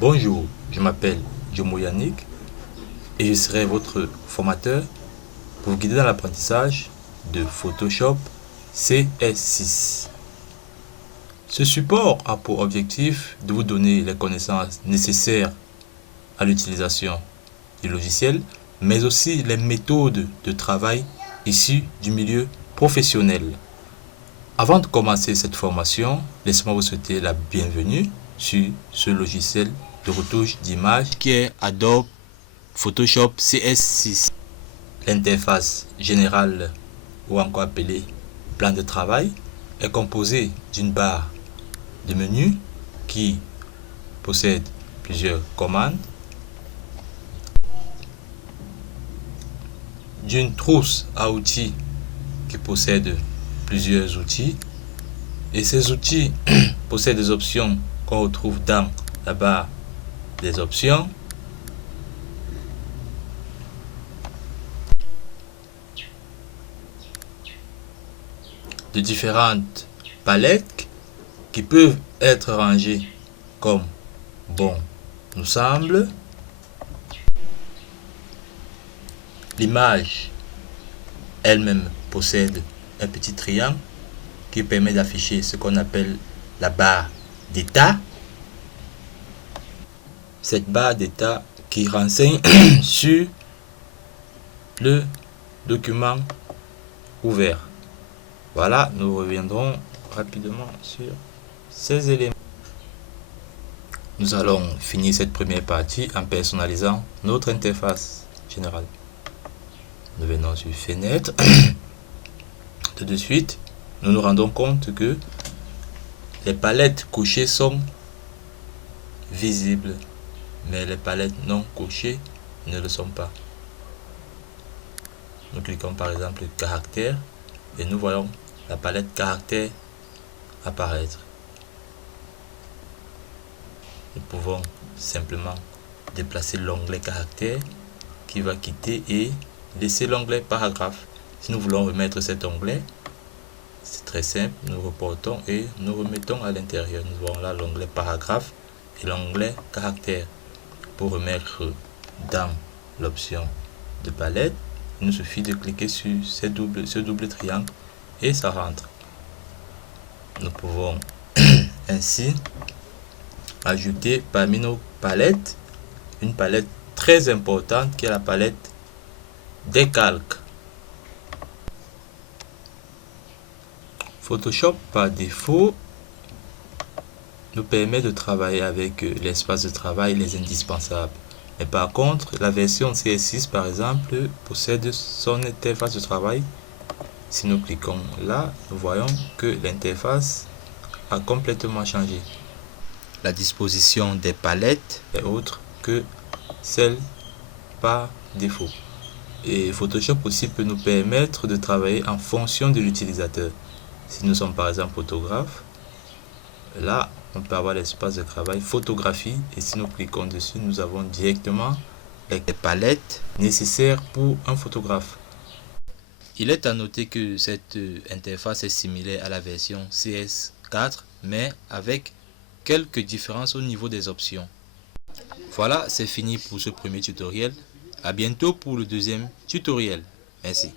Bonjour, je m'appelle Jomo Yannick et je serai votre formateur pour vous guider dans l'apprentissage de Photoshop CS6. Ce support a pour objectif de vous donner les connaissances nécessaires à l'utilisation du logiciel, mais aussi les méthodes de travail issues du milieu professionnel. Avant de commencer cette formation, laissez-moi vous souhaiter la bienvenue sur ce logiciel de retouche d'image qui est Adobe Photoshop CS6. L'interface générale, ou encore appelée plan de travail, est composée d'une barre de menu qui possède plusieurs commandes, d'une trousse à outils qui possède plusieurs outils, et ces outils possèdent des options qu'on retrouve dans la barre des options, de différentes palettes qui peuvent être rangées comme bon nous semble. L'image elle-même possède un petit triangle qui permet d'afficher ce qu'on appelle la barre d'état. Cette barre d'état qui renseigne sur le document ouvert. Voilà, nous reviendrons rapidement sur ces éléments. Nous allons finir cette première partie en personnalisant notre interface générale. Nous venons sur Fenêtre. Tout de suite, nous nous rendons compte que les palettes cochées sont visibles, mais les palettes non cochées ne le sont pas. Nous cliquons par exemple caractère et nous voyons la palette caractère apparaître. Nous pouvons simplement déplacer l'onglet caractère qui va quitter et laisser l'onglet paragraphe. Si nous voulons remettre cet onglet, c'est très simple, nous reportons et nous remettons à l'intérieur. Nous voyons là l'onglet paragraphe et l'onglet caractère. Pour remettre dans l'option de palette, il nous suffit de cliquer sur ce double triangle et ça rentre. Nous pouvons ainsi ajouter parmi nos palettes une palette très importante qui est la palette des calques. Photoshop par défaut nous permet de travailler avec l'espace de travail, les indispensables. Mais par contre, la version CS6 par exemple possède son interface de travail. Si nous cliquons là, nous voyons que l'interface a complètement changé. La disposition des palettes est autre que celle par défaut. Et Photoshop aussi peut nous permettre de travailler en fonction de l'utilisateur. Si nous sommes par exemple photographe, là on peut avoir l'espace de travail photographie et si nous cliquons dessus, nous avons directement les palettes nécessaires pour un photographe. Il est à noter que cette interface est similaire à la version CS4 mais avec quelques différences au niveau des options. Voilà, c'est fini pour ce premier tutoriel. À bientôt pour le deuxième tutoriel. Merci.